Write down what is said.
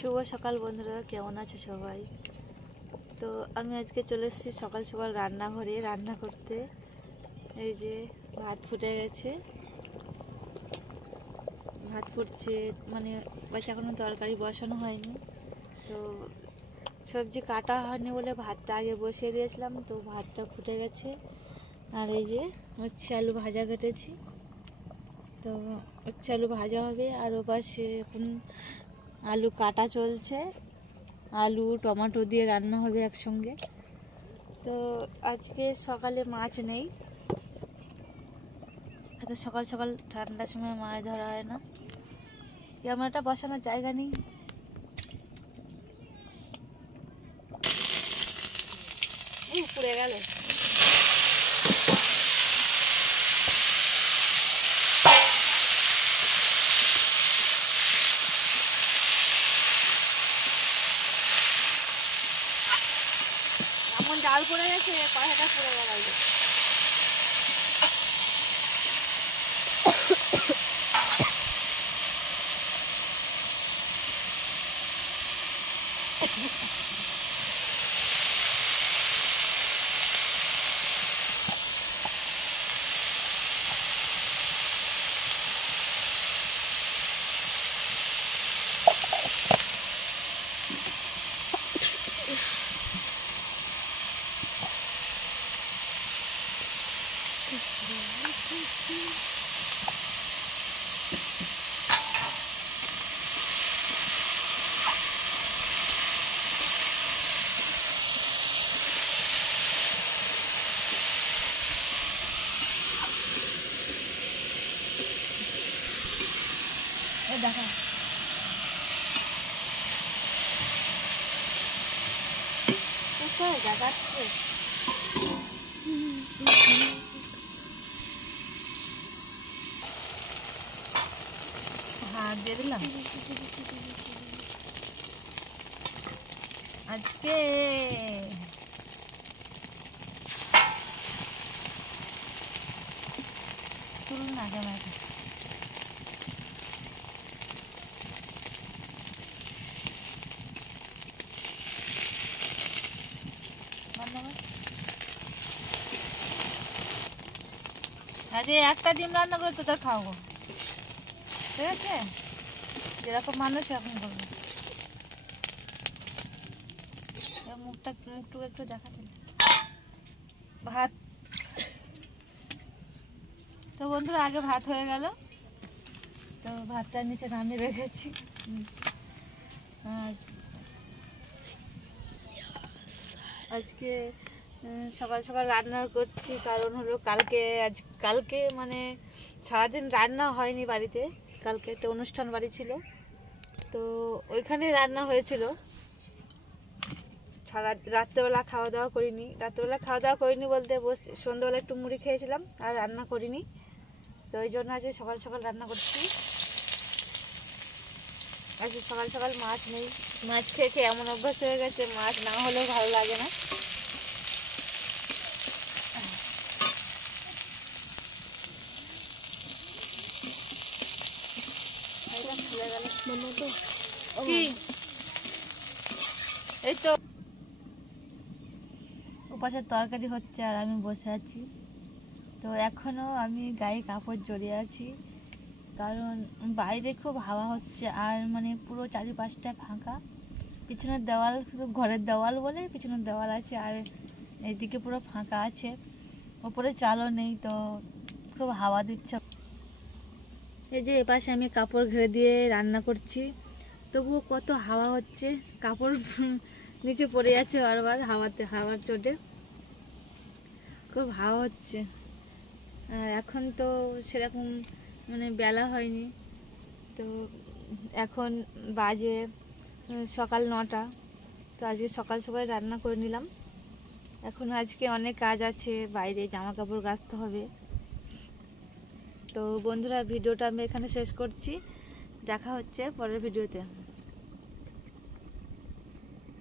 শুভ সকাল বন্ধুরা, কেমন আছে সবাই? তো আমি আজকে চলে এসেছি সকাল সকাল রান্নাঘরে রান্না করতে। এই যে ভাত ফুটে গেছে, ভাত ফুটছে মানে বাস এখনো তরকারি বসানো হয়নি। তো সবজি কাটা হয়নি বলে ভাতটা আগে বসিয়ে দিয়েছিলাম, তো ভাতটা ফুটে গেছে। আর এই যে হচ্ছে আলু ভাজা কেটেছি, তো হচ্ছে আলু ভাজা হবে। আর ও পাশে এখন আলু কাটা চলছে, আলু টমেটো দিয়ে রান্না হবে একসঙ্গে। তো আজকে সকালে মাছ নেই, এত সকাল সকাল ঠান্ডার সময় মাছ ধরা হয় না। ক্যামেরাটা বসানোর জায়গা নেই। পুড়ে গেল। এমন ডাল পড়ে গেছে, কড়াইটা পুড়ে গেল। দেখা দেখাচ্ছে ভাত দিয়ে দিলাম। আজকে তুলুন না ক্যামেরাটা। আজকে একটা ডিম রান্না করে তো তোর খাওয়াবো, ঠিক আছে? যেরকম মানুষ এরকম করবো। মুখটুকু একটু দেখাতে। ভাত তো বন্ধুরা আগে ভাত হয়ে গেল, তো ভাতটা নিচে নামিয়ে রেখেছি। আর আজকে সকাল সকাল রান্না করছি, কারণ হলো কালকে মানে সারাদিন রান্না হয়নি বাড়িতে। কালকে একটা অনুষ্ঠান বাড়ি ছিল, তো ওইখানে রান্না হয়েছিল। রাত্রেবেলা খাওয়া দাওয়া করিনি বলতে সন্ধ্যাবেলা একটু মুড়ি খেয়েছিলাম, আর রান্না করিনি। তো ওই জন্য আজকে সকাল সকাল রান্না করছি। আজকে সকাল সকাল মাছ নেই, মাছ খেয়ে খেয়ে এমন অভ্যাস হয়ে গেছে, মাছ না হলেও ভালো লাগে না। এই তো উপাসের তরকারি হচ্ছে আর আমি বসে আছি। তো এখনো আমি গায়ে কাপড় জড়িয়ে আছি, কারণ বাইরে খুব হাওয়া হচ্ছে, আর মানে পুরো চারিপাশটা ফাঁকা। পিছনের দেওয়াল, শুধু ঘরের দেওয়াল বলে পিছনের দেওয়াল আছে, আর এইদিকে পুরো ফাঁকা আছে, ওপরে চালও নেই, তো খুব হাওয়া দিচ্ছে। এই যে এপাশে আমি কাপড় ঘেরে দিয়ে রান্না করছি, তবুও কত হাওয়া হচ্ছে, কাপড় নিচে পড়ে যাচ্ছে বারবার হাওয়ার চোটে, খুব হাওয়া হচ্ছে। এখন তো সেরকম মানে বেলা হয়নি, তো এখন বাজে সকাল 9টা। তো আজকে সকাল সকাল রান্না করে নিলাম। এখন আজকে অনেক কাজ আছে, বাইরে জামা কাপড় কাচতে হবে। তো বন্ধুরা, ভিডিওটা আমি এখানে শেষ করছি, দেখা হচ্ছে পরের ভিডিওতে।